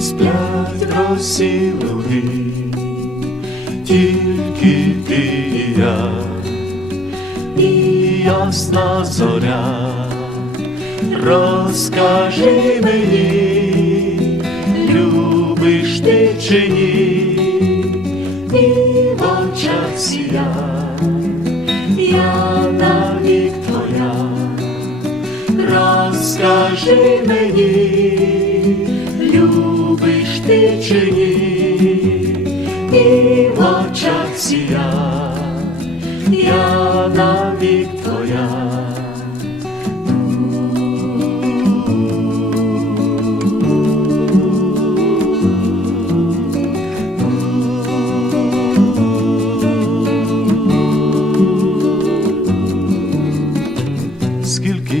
сплять росі луги, тільки ти і я, і ясна зоря, розкажи мені, любиш ти чи ні, і в очах сія, я навік твоя, розкажи мені, любиш ти чи ні, і в очах сія, я навік твоя. Скільки